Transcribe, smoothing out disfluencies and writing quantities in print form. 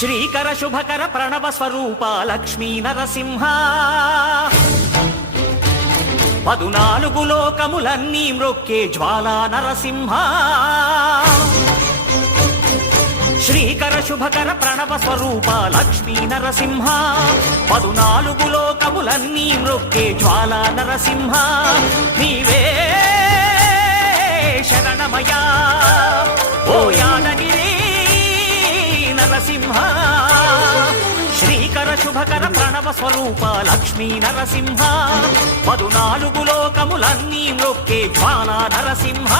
శ్రీకర శుభకర ప్రణవ స్వరూప లక్ష్మీ నరసింహ 14 లోకములన్నీ మ్రొక్కే జ్వాలా నరసింహ శ్రీకర శుభకర ప్రణవ స్వరూప లక్ష్మీ నరసింహ 14 లోకములన్నీ మ్రొక్కే జ్వాలా నరసింహ నీవే శరణమయా ఓ యాదగిరి నరసింహ శ్రీకర శుభకర ప్రణవ స్వరూప లక్ష్మీ నరసింహ 14 లోకములన్నీ మ్రొక్కే జ్వాలా నరసింహ